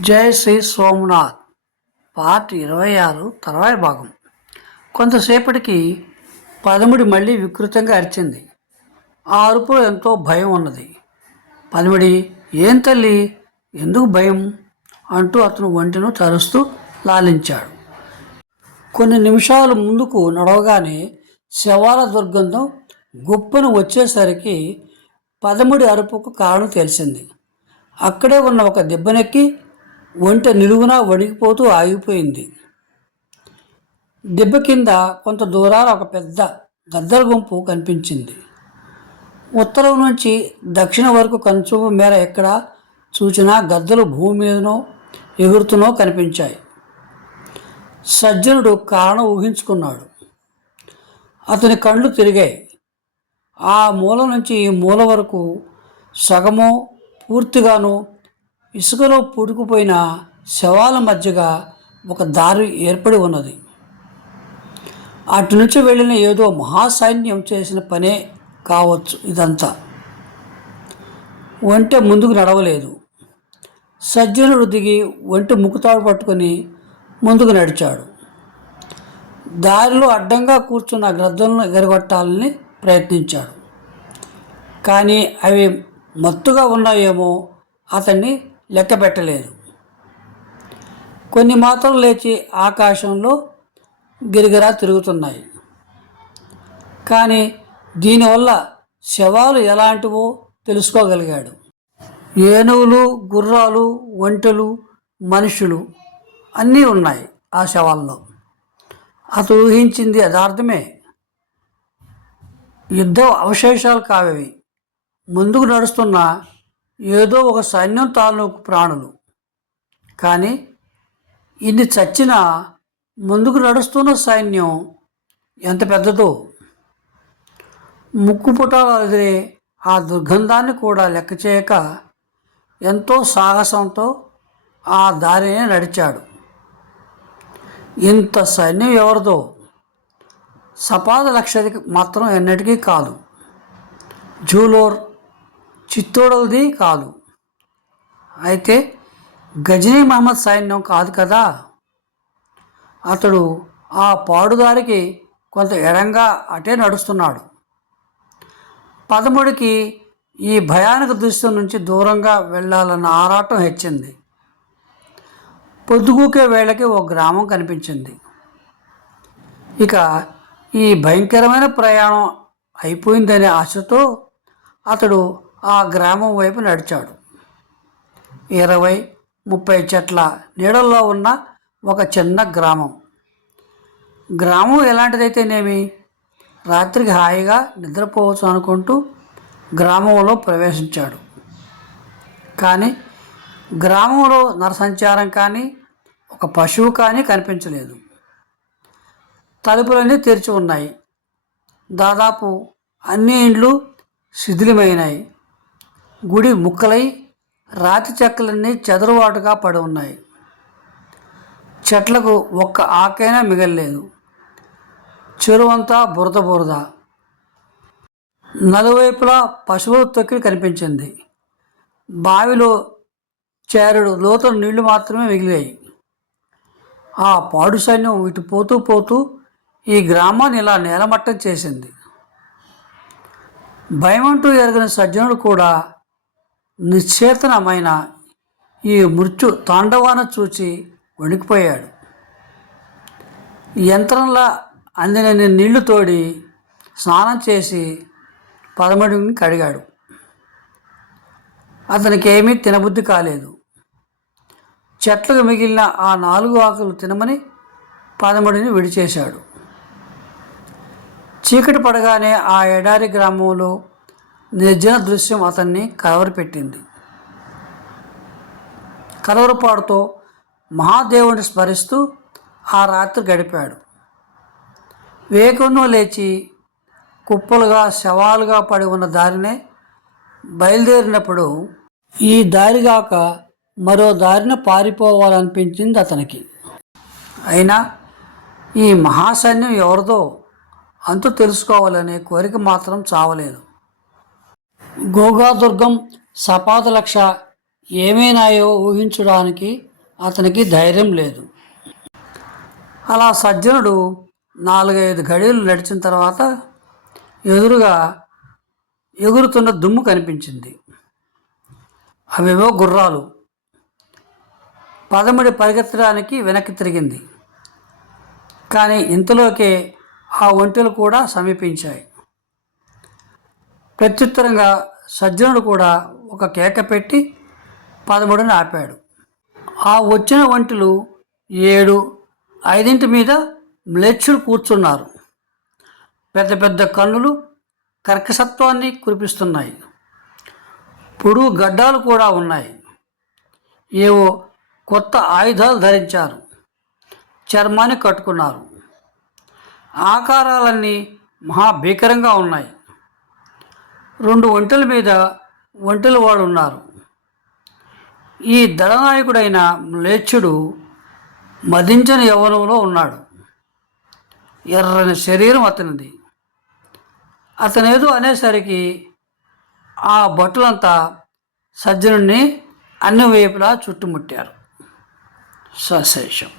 జై శ్రీ సోమనాథ్. పార్ట్ ఇరవై ఆరు తర్వాయి భాగం. కొంతసేపటికి పదముడి మళ్ళీ వికృతంగా అరిచింది. ఆ అరుపులో ఎంతో భయం ఉన్నది. పదముడి ఏం తల్లి? ఎందుకు భయం? అంటూ అతను ఒంటిను తరుస్తూ లాలించాడు. కొన్ని నిమిషాలు ముందుకు నడవగానే శవాల దుర్గంధం గుప్పను వచ్చేసరికి పదముడి అరుపుకు కారణం తెలిసింది. అక్కడే ఉన్న ఒక దెబ్బనెక్కి ఒంట నిలువునా వణికిపోతూ ఆగిపోయింది. దెబ్బ కింద కొంత దూరాన ఒక పెద్ద గద్దల గుంపు కనిపించింది. ఉత్తరం నుంచి దక్షిణ వరకు కనుచూపు మేర ఎక్కడ చూసినా గద్దలు భూమి మీదనో ఎగురుతూనో కనిపించాయి. సజ్జనుడు కారణం ఊహించుకున్నాడు. అతని కళ్ళు తిరిగాయి. ఆ మూల నుంచి ఈ మూల వరకు సగమో పూర్తిగానో ఇసుకలో పూడుకుపోయిన శవాల మధ్యగా ఒక దారి ఏర్పడి ఉన్నది. అటు నుంచి వెళ్ళిన ఏదో మహాసైన్యం చేసిన పనే కావచ్చు ఇదంతా. ఒంటె ముందుకు నడవలేదు. సజ్జనుడు దిగి ఒంటె ముక్కుతాడు పట్టుకొని ముందుకు నడిచాడు. దారిలో అడ్డంగా కూర్చున్న గ్రద్దలను ఎగరగొట్టాలని ప్రయత్నించాడు. కానీ అవి మత్తుగా ఉన్నాయేమో అతన్ని లెక్క పెట్టలేదు. కొన్ని మాత్రం లేచి ఆకాశంలో గిరిగిరా తిరుగుతున్నాయి. కానీ దీనివల్ల శవాలు ఎలాంటివో తెలుసుకోగలిగాడు. ఏనుగులు గుర్రాలు ఒంటెలు మనుషులు అన్నీ ఉన్నాయి ఆ శవాల్లో. అతను ఊహించింది యథార్థమే. యుద్ధ అవశేషాలు కావవి. ముందుకు నడుస్తున్న ఏదో ఒక సైన్యం తాలూకు ప్రాణులు. కానీ ఇన్ని చచ్చిన ముందుకు నడుస్తున్న సైన్యం ఎంత పెద్దదో. ముక్కు పుటాలు ఎదిరే ఆ దుర్గంధాన్ని కూడా లెక్క చేయక ఎంతో సాహసంతో ఆ దారినే నడిచాడు. ఇంత సైన్యం ఎవరిదో? సపాద లక్షది మాత్రం ఎన్నటికీ కాదు. జూలోర్ చిత్తోడది కాదు. అయితే గజనీ మహమ్మద్ సైన్యం కాదు కదా? అతడు ఆ పాడుదారికి కొంత ఎడంగా అటే నడుస్తున్నాడు. పదమూడుకి ఈ భయానక దృశ్యం నుంచి దూరంగా వెళ్ళాలన్న ఆరాటం హెచ్చింది. పొద్దుగూకే వేళకి ఓ గ్రామం కనిపించింది. ఇక ఈ భయంకరమైన ప్రయాణం అయిపోయిందనే ఆశతో అతడు ఆ గ్రామం వైపు నడిచాడు. ఇరవై ముప్పై చెట్ల నీడల్లో ఉన్న ఒక చిన్న గ్రామం. గ్రామం ఎలాంటిదైతేనేమి? రాత్రికి హాయిగా నిద్రపోవచ్చు అనుకుంటూ గ్రామంలో ప్రవేశించాడు. కానీ గ్రామంలో నరసంచారం కానీ ఒక పశువు కానీ కనిపించలేదు. తలుపులన్నీ తెరిచి ఉన్నాయి. దాదాపు అన్ని ఇండ్లు శిథిలమైనాయి. గుడి ముక్కలై రాతి చెక్కలన్నీ చెదరువాటుగా పడి ఉన్నాయి. చెట్లకు ఒక్క ఆకైనా మిగలలేదు. చెరువంతా బురద బురద. నలువైపులా పశువుల తొక్కిడి కనిపించింది. బావిలో చేరుడు లోతు నీళ్ళు మాత్రమే మిగిలాయి. ఆ పాడు సైన్యం ఇటు పోతూ పోతూ ఈ గ్రామాన్ని ఇలా నేలమట్టం చేసింది. భయమంటూ ఎరగిన సజ్జనుడు కూడా నిశ్చేతనమైన ఈ మృత్యు తాండవాన్ని చూచి వణికిపోయాడు. యంత్రంలా అందినన్ని నీళ్ళు తోడి స్నానం చేసి పదమడుగుని కడిగాడు. అతనికి ఏమీ తినబుద్ధి కాలేదు. చెట్లకు మిగిలిన ఆ నాలుగు ఆకులు తినమని పదమడిని విడిచేశాడు. చీకటి పడగానే ఆ ఎడారి గ్రామంలో నిర్జన దృశ్యం అతన్ని కలవరపెట్టింది. కలవరపాడుతో మహాదేవుని స్మరిస్తూ ఆ రాత్రి గడిపాడు. వేగంలో లేచి కుప్పలుగా శవాలుగా పడి ఉన్న దారినే బయలుదేరినప్పుడు ఈ దారిగాక మరో దారిన పారిపోవాలనిపించింది అతనికి. అయినా ఈ మహాసైన్యం ఎవరిదో అంతు తెలుసుకోవాలనే కోరిక మాత్రం చావలేదు. గోగాదుర్గం సపాదలక్ష ఏమైనాయో ఊహించడానికి అతనికి ధైర్యం లేదు. అలా సజ్జనుడు నాలుగైదు గడియలు నడిచిన తర్వాత ఎదురుగా ఎగురుతున్న దుమ్ము కనిపించింది. అవేవో గుర్రాలు. పదముడి పరిగెత్తడానికి వెనక్కి తిరిగింది. కానీ ఇంతలోకే ఆ ఒంటెలు కూడా సమీపించాయి. ప్రత్యుత్తరంగా సజ్జనుడు కూడా ఒక కేక పెట్టి పదమూడుని ఆపాడు. ఆ వచ్చిన వంటలు ఏడు ఐదింటి మీద మ్లేచ్చులు కూర్చున్నారు. పెద్ద పెద్ద కన్నులు కర్కసత్వాన్ని కురిపిస్తున్నాయి. పొడుగు గడ్డాలు కూడా ఉన్నాయి. ఏవో కొత్త ఆయుధాలు ధరించారు. చర్మాన్ని కట్టుకున్నారు. ఆకారాలన్నీ మహాభీకరంగా ఉన్నాయి. రెండు ఒంటెల మీద ఒంటెల వాడు ఉన్నారు ఈ దళనాయకుడైన మ్లేచ్చుడు మదించని యవ్వనంలో ఉన్నాడు. ఎర్రని శరీరం అతనిది. అతనేదో అనేసరికి ఆ భటులంతా సజ్జనుడిని అన్ని వైపులా చుట్టుముట్టారు. సశేషం.